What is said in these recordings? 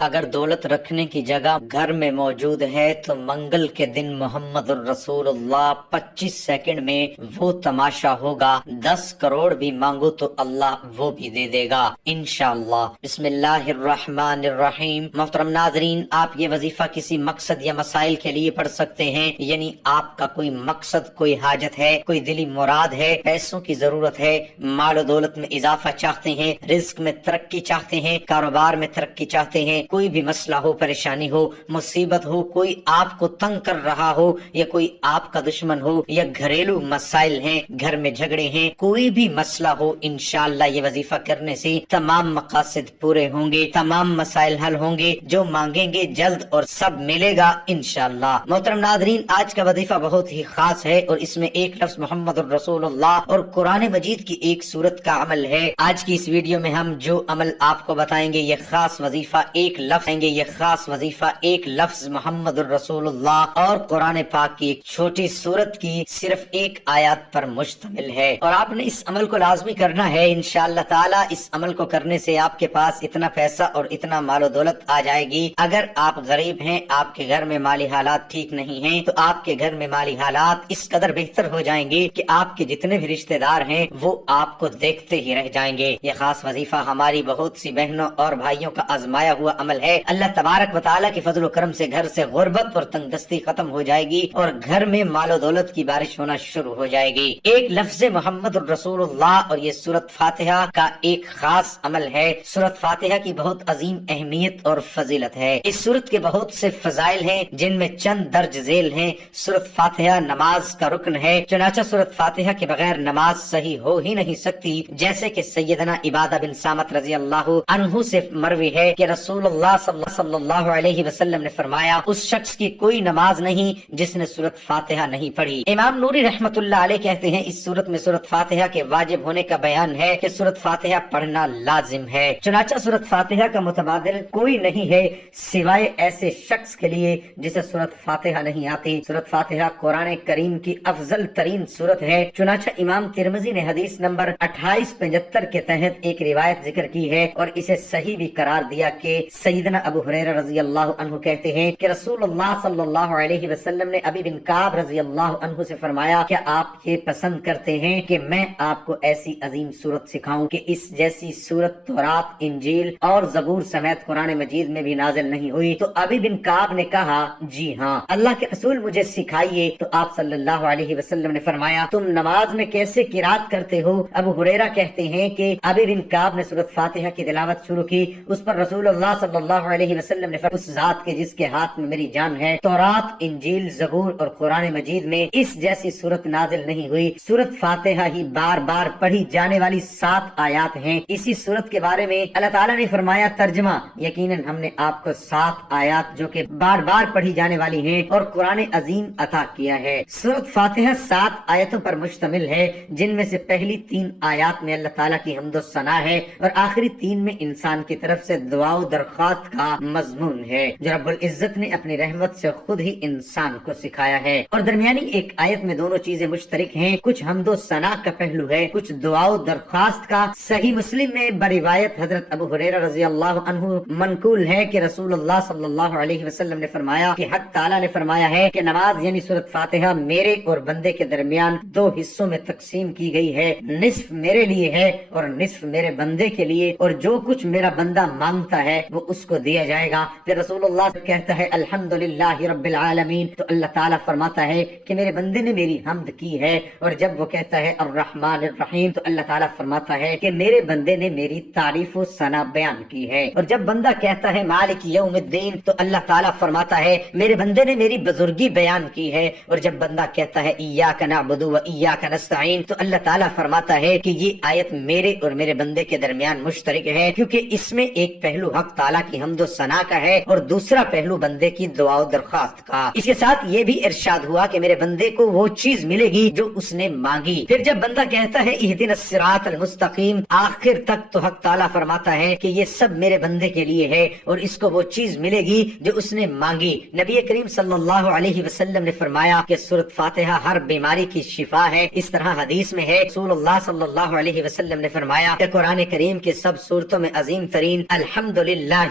اگر دولت رکھنے کی جگہ گھر میں موجود ہے تو منگل کے دن محمد الرسول اللہ 25 سیکنڈ میں وہ تماشا ہوگا. 10 کروڑ بھی مانگو تو اللہ وہ بھی دے دے گا انشاءاللہ. بسم اللہ الرحمن الرحیم. محترم ناظرین، آپ یہ وظیفہ کسی مقصد یا مسائل کے لیے پڑھ سکتے ہیں. یعنی آپ کا کوئی مقصد، کوئی حاجت ہے، کوئی دلی مراد ہے، پیسوں کی ضرورت ہے، مال و دولت میں اضافہ چاہتے ہیں، رزق میں ترقی چاہتے ہیں، کاروبار میں ترقی چاہتے ہیں، کوئی بھی مسئلہ ہو، پریشانی ہو، مصیبت ہو، کوئی آپ کو تنگ کر رہا ہو یا کوئی آپ کا دشمن ہو، یا گھریلو مسائل ہیں، گھر میں جھگڑے ہیں، کوئی بھی مسئلہ ہو، انشاءاللہ یہ وظیفہ کرنے سے تمام مقاصد پورے ہوں گے، تمام مسائل حل ہوں گے، جو مانگیں گے جلد اور سب ملے گا انشاءاللہ. محترم ناظرین، آج کا وظیفہ بہت ہی خاص ہے اور اس میں ایک لفظ محمد الرسول اللہ اور قرآن مجید کی ایک سورت کا عمل ہے. آج کی اس ویڈیو میں ہم جو عمل آپ کو بتائیں گے، یہ خاص وظیفہ ایک لفظ ہیں گے، یہ خاص وظیفہ ایک لفظ محمد الرسول اللہ اور قرآن پاک کی ایک چھوٹی سورت کی صرف ایک آیات پر مشتمل ہے، اور آپ نے اس عمل کو لازمی کرنا ہے انشاءاللہ تعالی. اس عمل کو کرنے سے آپ کے پاس اتنا پیسہ اور اتنا مال و دولت آ جائے گی. اگر آپ غریب ہیں، آپ کے گھر میں مالی حالات ٹھیک نہیں ہیں، تو آپ کے گھر میں مالی حالات اس قدر بہتر ہو جائیں گے کہ آپ کے جتنے بھی رشتہ دار ہیں وہ آپ کو دیکھتے ہی رہ جائیں گے. یہ خاص وظیفہ ہماری بہت سی بہنوں اور بھائیوں کا آزمایا ہوا عمل ہے. اللہ تبارک و تعالیٰ کے فضل و کرم سے گھر سے غربت اور تنگ دستی ختم ہو جائے گی اور گھر میں مال و دولت کی بارش ہونا شروع ہو جائے گی. ایک لفظ محمد الرسول اللہ اور یہ سورت فاتحہ کا ایک خاص عمل ہے. سورت فاتحہ کی بہت عظیم اہمیت اور فضیلت ہے. اس سورت کے بہت سے فضائل ہیں جن میں چند درج ذیل ہیں. سورت فاتحہ نماز کا رکن ہے، چنانچہ سورت فاتحہ کے بغیر نماز صحیح ہو ہی نہیں سکتی. جیسے کہ سیدنا عبادہ بن صامت رضی اللہ عنہ سے مروی ہے کہ رسول اللہ صلی اللہ علیہ وسلم نے فرمایا، اس شخص کی کوئی نماز نہیں جس نے سورت فاتحہ نہیں پڑھی. امام نوری رحمت اللہ علیہ کہتے ہیں اس سورت میں سورت فاتحہ کے واجب ہونے کا بیان ہے کہ سورت فاتحہ پڑھنا لازم ہے. چنانچہ سورت فاتحہ کا متبادل کوئی نہیں ہے سوائے ایسے شخص کے لیے جسے سورت فاتحہ نہیں آتی. سورت فاتحہ قرآن کریم کی افضل ترین سورت ہے. چنانچہ امام ترمذی نے حدیث نمبر 2875 کے تحت ایک روایت ذکر کی ہے اور اسے صحیح بھی قرار دیا کہ سیدنا ابو ہریرہ رضی اللہ عنہ کہتے ہیں کہ رسول اللہ صلی اللہ علیہ وسلم نے ابی بن کعب رضی اللہ عنہ سے فرمایا، کیا آپ یہ پسند کرتے ہیں کہ میں آپ کو ایسی عظیم سورت سکھاؤں کہ اس جیسی سورت تورات، انجیل اور زبور سمیت قرآن مجید میں بھی نازل نہیں ہوئی؟ تو ابی بن کعب نے کہا، جی ہاں اللہ کے رسول مجھے سکھائیے. تو آپ صلی اللہ علیہ وسلم نے فرمایا، تم نماز میں کیسے قرات کرتے ہو؟ ابو ہریرہ کہتے ہیں کہ ابی بن کعب نے سورت فاتحہ کی تلاوت شروع کی. اس پر رسول اللہ صلی اللہ علیہ وسلم نے فرمایا، اس ذات کے جس کے ہاتھ میں میری جان ہے، تورات، انجیل، زبور اور قرآن مجید میں اس جیسی سورت نازل نہیں ہوئی. سورت فاتحہ ہی بار بار پڑھی جانے والی 7 آیات ہیں. اسی سورت کے بارے میں اللہ تعالیٰ نے فرمایا، ترجمہ، یقیناً ہم نے آپ کو 7 آیات جو کہ بار بار پڑھی جانے والی ہیں اور قرآن عظیم عطا کیا ہے. سورت فاتحہ 7 آیتوں پر مشتمل ہے، جن میں سے پہلی 3 آیات میں اللہ تعالیٰ کی حمد و ثنا ہے اور آخری 3 میں انسان کی طرف سے دعا و درخواست کا مضمون ہے جو رب العزت نے اپنی رحمت سے خود ہی انسان کو سکھایا ہے. اور درمیانی ایک آیت میں دونوں چیزیں مشترک ہیں، کچھ حمد و ثنا کا پہلو ہے، کچھ دعا و درخواست کا. صحیح مسلم میں بروایت حضرت ابو ہریرہ رضی اللہ عنہ منقول ہے کہ رسول اللہ صلی اللہ علیہ وسلم نے فرمایا کہ حق تعالیٰ نے فرمایا ہے کہ نماز یعنی سورت فاتحہ میرے اور بندے کے درمیان 2 حصوں میں تقسیم کی گئی ہے، نصف میرے لیے ہے اور نصف میرے بندے کے لیے، اور جو کچھ میرا بندہ مانگتا ہے وہ اس کو دیا جائے گا. پھر رسول اللہ کہتا ہے الحمدللہ رب العالمین، تو اللہ تعالیٰ فرماتا ہے کہ میرے بندے نے میری حمد کی ہے. اور جب وہ کہتا ہے الرحمن الرحیم، تو اللہ تعالیٰ فرماتا ہے کہ میرے بندے نے میری تعریف و ثنا بیان کی ہے. اور جب بندہ کہتا ہے مالک یوم الدین، تو اللہ تعالیٰ فرماتا ہے میرے بندے نے میری بزرگی بیان کی ہے. اور جب بندہ کہتا ہے ایاک نعبد و ایاک نستعین، تو اللہ تعالیٰ فرماتا ہے کہ یہ آیت میرے اور میرے بندے کے درمیان مشترک ہے، کیونکہ اس میں ایک پہلو حق تعالیٰ کی حمد و ثنا کا ہے اور دوسرا پہلو بندے کی دعا و درخواست کا. اس کے ساتھ یہ بھی ارشاد ہوا کہ میرے بندے کو وہ چیز ملے گی جو اس نے مانگی. پھر جب بندہ کہتا ہے اہدنا الصراط المستقیم، آخر تک تو حق تعالیٰ فرماتا ہے کہ یہ سب میرے بندے کے لیے ہے اور اس کو وہ چیز ملے گی جو اس نے مانگی. نبی کریم صلی اللہ علیہ وسلم نے فرمایا کہ سورت فاتحہ ہر بیماری کی شفا ہے. اس طرح حدیث میں ہے رسول اللہ صلی اللہ علیہ وسلم نے فرمایا کہ قرآن کریم کے سب سورتوں میں عظیم ترین الحمدللہ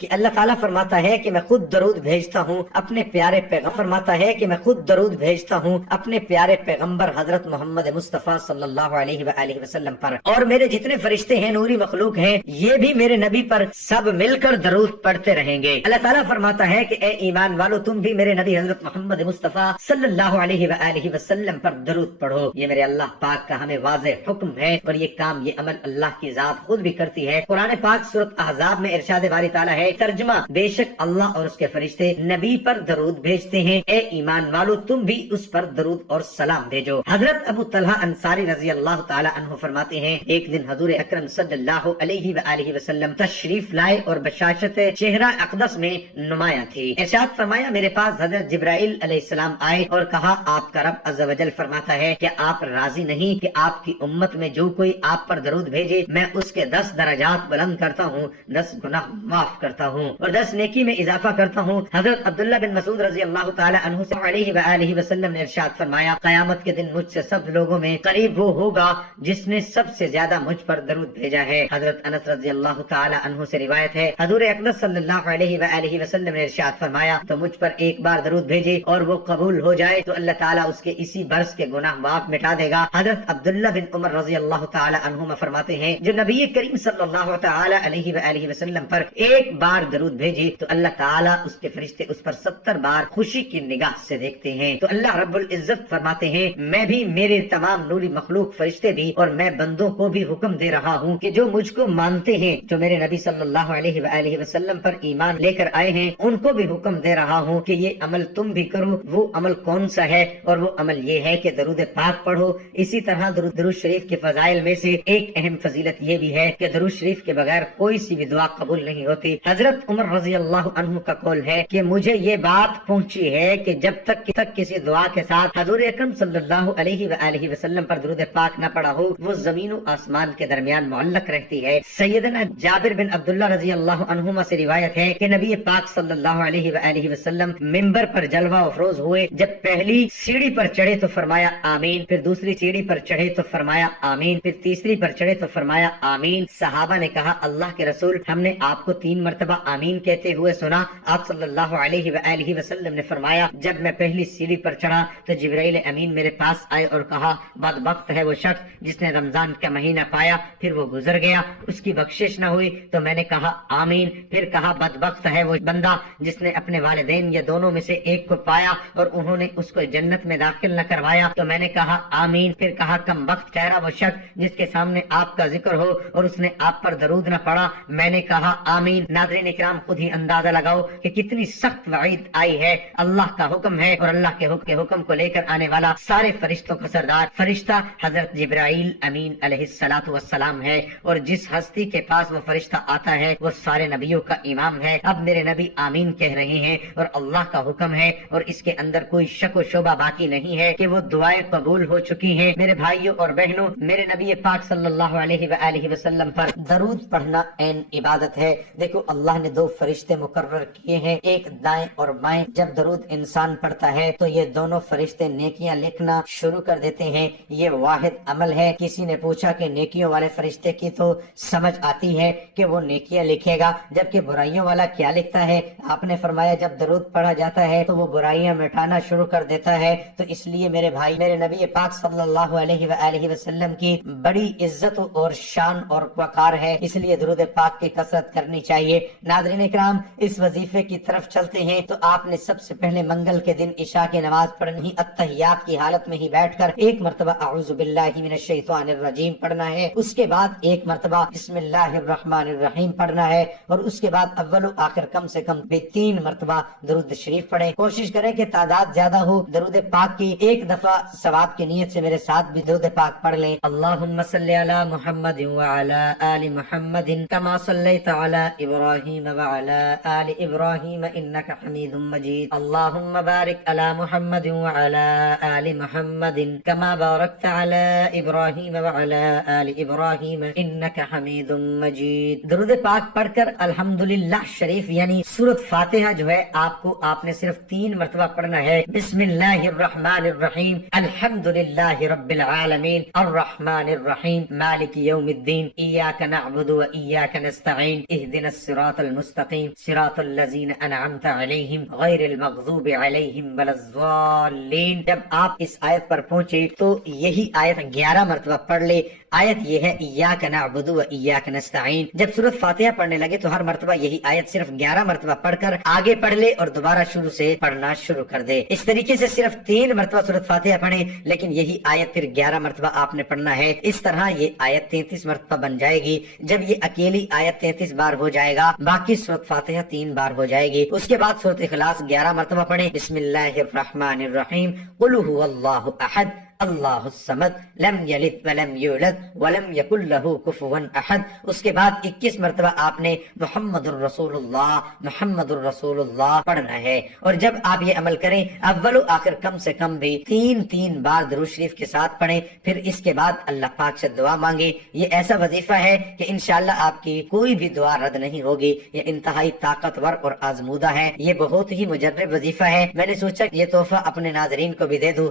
کہ اللہ تعالیٰ فرماتا ہے کہ میں خود درود بھیجتا ہوں اپنے پیارے پیغمبر فرماتا ہے کہ میں خود درود بھیجتا ہوں اپنے پیارے پیغمبر حضرت محمد مصطفیٰ صلی اللہ علیہ وآلہ وسلم پر، اور میرے جتنے فرشتے ہیں، نوری مخلوق ہیں، یہ بھی میرے نبی پر سب مل کر درود پڑھتے رہیں گے۔ اللہ تعالیٰ فرماتا ہے کہ اے ایمان والو، تم بھی میرے نبی حضرت محمد مصطفیٰ صلی اللہ علیہ وآلہ وسلم پر درود پڑھو۔ یہ میرے اللہ پاک کا ہمیں واضح حکم ہے، اور یہ کام، یہ عمل اللہ کی ذات خود بھی کرتی ہے۔ قرآن پاک سورۃ احزاب میں ارشاد باری تعالیٰ ہے، ترجمہ، بے شک اللہ اور اس کے فرشتے نبی پر درود بھیجتے ہیں، اے ایمان والو تم بھی اس پر درود اور سلام بھیجو۔ حضرت ابو طلحہ انصاری رضی اللہ تعالی عنہ فرماتے ہیں، ایک دن حضور اکرم صلی اللہ علیہ وآلہ وسلم تشریف لائے اور بشاشت چہرہ اقدس میں نمایاں تھی۔ ارشاد فرمایا، میرے پاس حضرت جبرائیل علیہ السلام آئے اور کہا، آپ کا رب عز و جل فرماتا ہے کہ آپ راضی نہیں کہ آپ کی امت میں جو کوئی آپ پر درود بھیجے میں اس کے 10 درجات بلند کرتا ہوں، 10 گناہ معاف کرتا ہوں اور 10 نیکی میں اضافہ کرتا ہوں۔ حضرت عبداللہ بن مسعود رضی اللہ تعالی عنہ سے علیہ وآلہ وسلم نے ارشاد فرمایا، قیامت کے دن مجھ سے سب لوگوں میں قریب وہ ہوگا جس نے سب سے زیادہ مجھ پر درود بھیجا ہے۔ حضرت انس رضی اللہ تعالی عنہ سے روایت ہے، حضور اقدس صلی اللہ علیہ وآلہ وسلم نے ارشاد فرمایا، تو مجھ پر ایک بار درود بھیجے اور وہ قبول ہو جائے تو اللہ تعالیٰ اس کے اسی برس کے گناہ معاف مٹا دے گا۔ حضرت عبداللہ بن عمر رضی اللہ تعالی عنہما فرماتے ہیں، جو نبی کریم صلی اللہ تعالی علیہ وآلہ وسلم پر ایک بار درود بھیجے تو اللہ تعالیٰ اس کے فرشتے اس پر 70 بار خوشی کی نگاہ سے دیکھتے ہیں۔ تو اللہ رب العزت فرماتے ہیں، میں بھی، میرے تمام نوری مخلوق فرشتے بھی، اور میں بندوں کو بھی حکم دے رہا ہوں کہ جو مجھ کو مانتے ہیں، جو میرے نبی صلی اللہ علیہ وآلہ وسلم پر ایمان لے کر آئے ہیں، ان کو بھی حکم دے رہا ہوں کہ یہ عمل تم بھی کرو۔ وہ عمل کون سا ہے؟ اور وہ عمل یہ ہے کہ درود پاک پڑھو۔ اسی طرح درود شریف کے فضائل میں سے ایک اہم فضیلت یہ بھی ہے کہ درود شریف کے بغیر کوئی سی بھی دعا قبول نہیں ہوتی۔ حضرت عمر رضی اللہ عنہ کا قول ہے کہ مجھے یہ بات پہنچی ہے کہ جب تک کسی دعا کے ساتھ حضور اکرم صلی اللہ علیہ وآلہ وسلم پر درود پاک نہ پڑا ہو، وہ زمین و آسمان کے درمیان معلق رہتی ہے۔ سیدنا جابر بن عبداللہ رضی اللہ عنہما سے روایت ہے کہ نبی پاک صلی اللہ علیہ وآلہ وسلم منبر پر جلوہ افروز ہوئے، جب پہلی سیڑھی پر چڑھے تو فرمایا آمین، پھر دوسری سیڑھی پر چڑھے تو فرمایا آمین، پھر تیسری پر چڑھے تو فرمایا آمین۔ صحابہ نے کہا، اللہ کے رسول، ہم نے آپ کو 3 مرتبہ آمین کہتے ہوئے سنا۔ آپ صلی اللہ علیہ وآلہ وسلم نے فرمایا، جب میں پہلی سیڑھی پر چڑھا تو جبرائیل امین میرے پاس آئے اور کہا، بدبخت ہے وہ شخص جس نے رمضان کا مہینہ پایا پھر وہ گزر گیا، اس کی بخشش نہ ہوئی۔ تو میں نے کہا آمین، پھر کہا بدبخت ہے وہ بندہ جس نے اپنے والدین یا دونوں میں سے ایک کو پایا اور انہوں نے اس کو جنت میں داخل نہ کروایا۔ تو میں نے کہا آمین، پھر کہا کم وقت ٹھہرا وہ شخص جس کے سامنے آپ کا ذکر ہو اور اس نے آپ پر درود نہ پڑا۔ میں نے کہا آمین۔ ناظرین اکرام، خود ہی اندازہ لگاؤ کہ کتنی سخت وعید آئی ہے۔ اللہ کا حکم ہے اور اللہ کے حکم کو لے کر آنے والا سارے فرشتوں کا سردار فرشتہ حضرت جبرائیل امین علیہ الصلوۃ والسلام ہے، اور جس ہستی کے پاس وہ فرشتہ آتا ہے وہ سارے نبیوں کا امام ہے۔ اب میرے نبی آمین کہہ رہے ہیں اور اللہ کا حکم ہے، اور اس کے اندر کوئی شک و شبہ باقی نہیں ہے کہ وہ دعائیں قبول ہو چکی ہیں۔ میرے بھائیوں اور بہنوں، میرے نبی پاک صلی اللہ علیہ وآلہ وسلم پر درود پڑھنا عین عبادت ہے۔ دیکھو، اللہ نے 2 فرشتے مقرر کیے ہیں، ایک دائیں اور بائیں۔ جب درود انسان پڑھتا ہے تو یہ دونوں فرشتے نیکیاں لکھنا شروع کر دیتے ہیں۔ یہ واحد عمل ہے۔ کسی نے پوچھا کہ نیکیوں والے فرشتے کی تو سمجھ آتی ہے کہ وہ نیکیاں لکھے گا، جبکہ برائیوں والا کیا لکھتا ہے؟ آپ نے فرمایا جب درود پڑھا جاتا ہے تو وہ برائیاں مٹانا شروع کر دیتا ہے۔ تو اس لیے میرے بھائی، میرے نبی پاک صلی اللہ علیہ وآلہ وسلم کی بڑی عزت اور شان اور وقار ہے، اس لیے درود پاک کی کثرت کرنی چاہیے۔ ناظرین اکرام، اس وظیفے کی طرف چلتے ہیں تو آپ نے سب سے پہلے منگل کے دن عشاء کی نماز پڑھنی، اتحیات کی حالت میں ہی بیٹھ کر 1 مرتبہ اعوذ باللہ من الشیطان الرجیم پڑھنا ہے، اس کے بعد 1 مرتبہ بسم اللہ الرحمن الرحیم پڑھنا ہے، اور اس کے بعد اول و آخر کم سے کم بھی 3 مرتبہ درود شریف پڑھیں۔ کوشش کریں کہ تعداد زیادہ ہو۔ درود پاک کی 1 دفعہ ثواب کی نیت سے میرے ساتھ بھی درود پاک پڑھ لیں۔ اللہم صلی علی محمد وعلی آل محمد کما صلیت علی ابراہیم وعلی آل ابراہیم انک حمید مجید۔ اللہم بارک علی محمد وعلی آل محمد کما بارکت علی ابراہیم وعلی آل ابراہیم انک حمید مجید۔ درود پاک پڑھ کر الحمدللہ شریف یعنی سورۃ فاتحہ جو ہے آپ نے صرف 3 مرتبہ پڑھنا ہے۔ بسم اللہ الرحمن الرحیم، الحمدللہ رب العالمین، الرحمن الرحیم، مالک یوم الدین، ایاک نعبد و ایاک نستعین، اہدنا اهدنا الصراط المستقیم صراط الذین انعمت علیہم غیر المغضوب علیہم ولا الضالین۔ جب آپ اس آیت پر پہنچے تو یہی آیت 11 مرتبہ پڑھ لے۔ آیت یہ ہے ایاک نعبد و ایاک نستعین۔ جب سورۃ فاتحہ پڑھنے لگے تو ہر مرتبہ یہی آیت صرف 11 مرتبہ پڑھ کر آگے پڑھ لے اور دوبارہ شروع سے پڑھنا شروع کر دے۔ اس طریقے سے صرف 3 مرتبہ سورۃ فاتحہ پڑھیں، لیکن یہی آیت پھر 11 مرتبہ آپ نے پڑھنا ہے۔ اس طرح یہ آیت 33 مرتبہ بن جائے گی۔ جب یہ اکیلی آیت 33 بار ہو جائے گا، باقی سورۃ فاتحہ 3 بار ہو جائے گی۔ اس کے بعد سورۃ اخلاص 11 مرتبہ پڑھیں، بسم اللہ الرحمن الرحیم، قل هو اللہ احد اللہ الصمد لم یلد ولم یولد ولم یکن لہ کفوا احد۔ اس کے بعد 21 مرتبہ آپ نے محمد الرسول اللہ محمد الرسول اللہ پڑھنا ہے۔ اور جب آپ یہ عمل کریں، اول و آخر کم سے کم بھی 3 بار درود شریف کے ساتھ پڑھیں، پھر اس کے بعد اللہ پاک سے دعا مانگیں۔ یہ ایسا وظیفہ ہے کہ انشاءاللہ آپ کی کوئی بھی دعا رد نہیں ہوگی۔ یہ انتہائی طاقتور اور آزمودہ ہے، یہ بہت ہی مجرب وظیفہ ہے۔ میں نے سوچا یہ تحفہ اپنے ناظرین کو بھی دے دوں،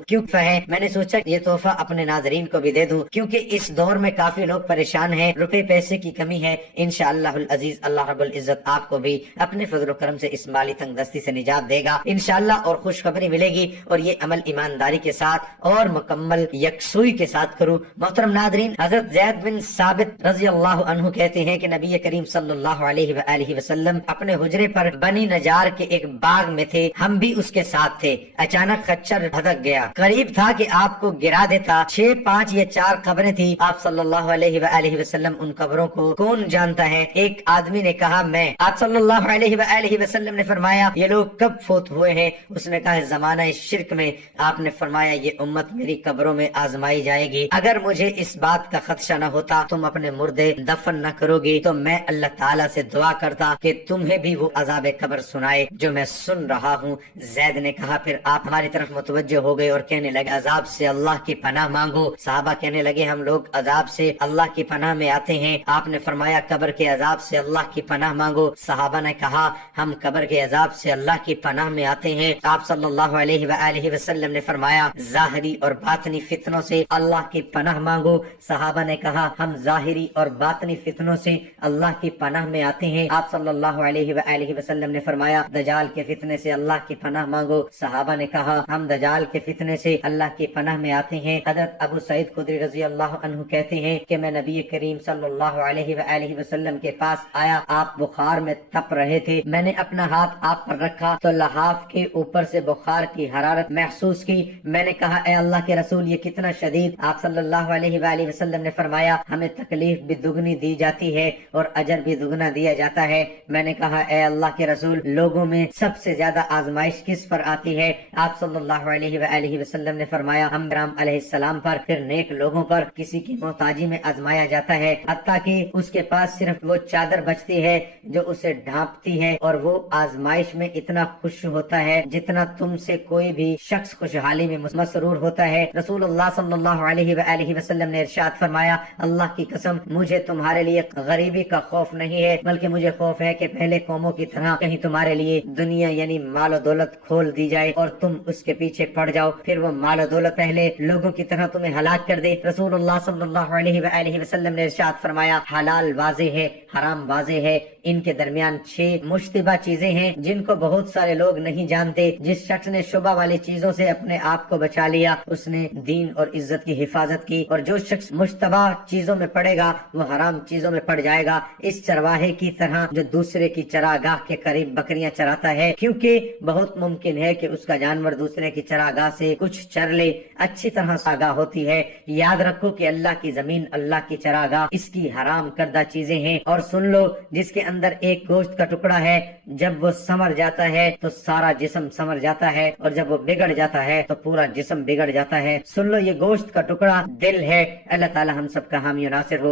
یہ تحفہ اپنے ناظرین کو بھی دے دوں، کیونکہ اس دور میں کافی لوگ پریشان ہیں، روپے پیسے کی کمی ہے۔ انشاءاللہ العزیز اللہ رب العزت آپ کو بھی اپنے فضل و کرم سے اس مالی تنگ دستی سے نجات دے گا انشاءاللہ، اور خوشخبری ملے گی۔ اور یہ عمل ایمانداری کے ساتھ اور مکمل یکسوئی کے ساتھ کروں۔ محترم ناظرین، حضرت زید بن ثابت رضی اللہ عنہ کہتے ہیں کہ نبی کریم صلی اللہ علیہ وآلہ وسلم اپنے حجرے پر بنی نجار کے ایک باغ میں تھے، ہم بھی اس کے ساتھ تھے۔ اچانک خچر بھدک گیا، قریب تھا کہ آپ کو گرا دیتا۔ 6، 5 یا 4 قبریں تھی۔ آپ صلی اللہ علیہ وآلہ وسلم ان قبروں کو کون جانتا ہے؟ ایک آدمی نے کہا میں۔ آپ صلی اللہ علیہ وآلہ وسلم نے فرمایا یہ لوگ کب فوت ہوئے ہیں؟ اس نے کہا زمانہ شرک میں۔ آپ نے فرمایا یہ امت میری قبروں میں آزمائی جائے گی، اگر مجھے اس بات کا خدشہ نہ ہوتا تم اپنے مردے دفن نہ کرو گی تو میں اللہ تعالیٰ سے دعا کرتا کہ تمہیں بھی وہ عذاب قبر سنائے جو میں سن رہا ہوں۔ زید نے کہا پھر آپ ہماری طرف متوجہ ہو گئے اور کہنے لگے عذاب سے اللہ کی پناہ مانگو۔ صحابہ کہنے لگے ہم لوگ عذاب سے اللہ کی پناہ میں آتے ہیں۔ آپ نے فرمایا قبر کے عذاب سے اللہ کی پناہ مانگو۔ صحابہ نے کہا ہم قبر کے عذاب سے اللہ کی پناہ میں آتے ہیں۔ آپ صلی اللہ علیہ وآلہ وسلم نے فرمایا ظاہری اور باطنی فتنوں سے اللہ کی پناہ مانگو۔ صحابہ نے کہا ہم ظاہری اور باطنی فتنوں سے اللہ کی پناہ میں آتے ہیں۔ آپ صلی اللہ علیہ وآلہ وسلم نے فرمایا دجال کے فتنے سے اللہ کی پناہ مانگو۔ صحابہ نے کہا ہم دجال کے فتنے سے اللہ کی پناہ میں آتے ہیں۔ حضرت ابو سعید خدری رضی اللہ عنہ کہتے ہیں کہ میں نبی کریم صلی اللہ علیہ وآلہ وسلم کے پاس آیا، آپ بخار میں تپ رہے تھے، میں نے اپنا ہاتھ آپ پر رکھا تو لحاف کے اوپر سے بخار کی حرارت محسوس کی۔ میں نے کہا اے اللہ کے رسول یہ کتنا شدید؟ آپ صلی اللہ علیہ وآلہ وسلم نے فرمایا ہمیں تکلیف بھی دگنی دی جاتی ہے اور اجر بھی دگنا دیا جاتا ہے۔ میں نے کہا اے اللہ کے رسول لوگوں میں سب سے زیادہ آزمائش کس پر آتی ہے؟ آپ صلی اللہ علیہ وآلہ وسلم نے فرمایا ہم رام علیہ السلام پر، پھر نیک لوگوں پر کسی کی محتاجی میں آزمایا جاتا ہے، حتیٰ کہ اس کے پاس صرف وہ چادر بچتی ہے جو اسے ڈھانپتی ہے، اور وہ آزمائش میں اتنا خوش ہوتا ہے جتنا تم سے کوئی بھی شخص خوشحالی میں مسرور ہوتا ہے۔ رسول اللہ صلی اللہ علیہ وآلہ وسلم نے ارشاد فرمایا اللہ کی قسم مجھے تمہارے لیے غریبی کا خوف نہیں ہے، بلکہ مجھے خوف ہے کہ پہلے قوموں کی طرح کہیں تمہارے لیے دنیا یعنی مال و دولت کھول دی جائے اور تم اس کے پیچھے پڑ جاؤ، پھر وہ مال و دولت پہلے لوگوں کی طرح تمہیں ہلاک کر دے۔ رسول اللہ صلی اللہ علیہ وآلہ وسلم نے ارشاد فرمایا حلال واضح ہے، حرام واضح ہے، ان کے درمیان 6 مشتبہ چیزیں ہیں جن کو بہت سارے لوگ نہیں جانتے۔ جس شخص نے شبہ والی چیزوں سے اپنے آپ کو بچا لیا اس نے دین اور عزت کی حفاظت کی، اور جو شخص مشتبہ چیزوں میں پڑے گا وہ حرام چیزوں میں پڑ جائے گا، اس چرواہے کی طرح جو دوسرے کی چراگاہ کے قریب بکریاں چراتا ہے، کیونکہ بہت ممکن ہے کہ اس کا جانور دوسرے کی چراگاہ سے کچھ چر لے۔ اچھی طرح آگاہ ہوتی ہے، یاد رکھو کہ اللہ کی زمین اللہ کی چراگاہ اس کی حرام کردہ چیزیں ہیں۔ اور سن لو جس کے اندر ایک گوشت کا ٹکڑا ہے جب وہ سمر جاتا ہے تو سارا جسم سمر جاتا ہے، اور جب وہ بگڑ جاتا ہے تو پورا جسم بگڑ جاتا ہے۔ سن لو یہ گوشت کا ٹکڑا دل ہے۔ اللہ تعالی ہم سب کا حامی و ناصر ہو۔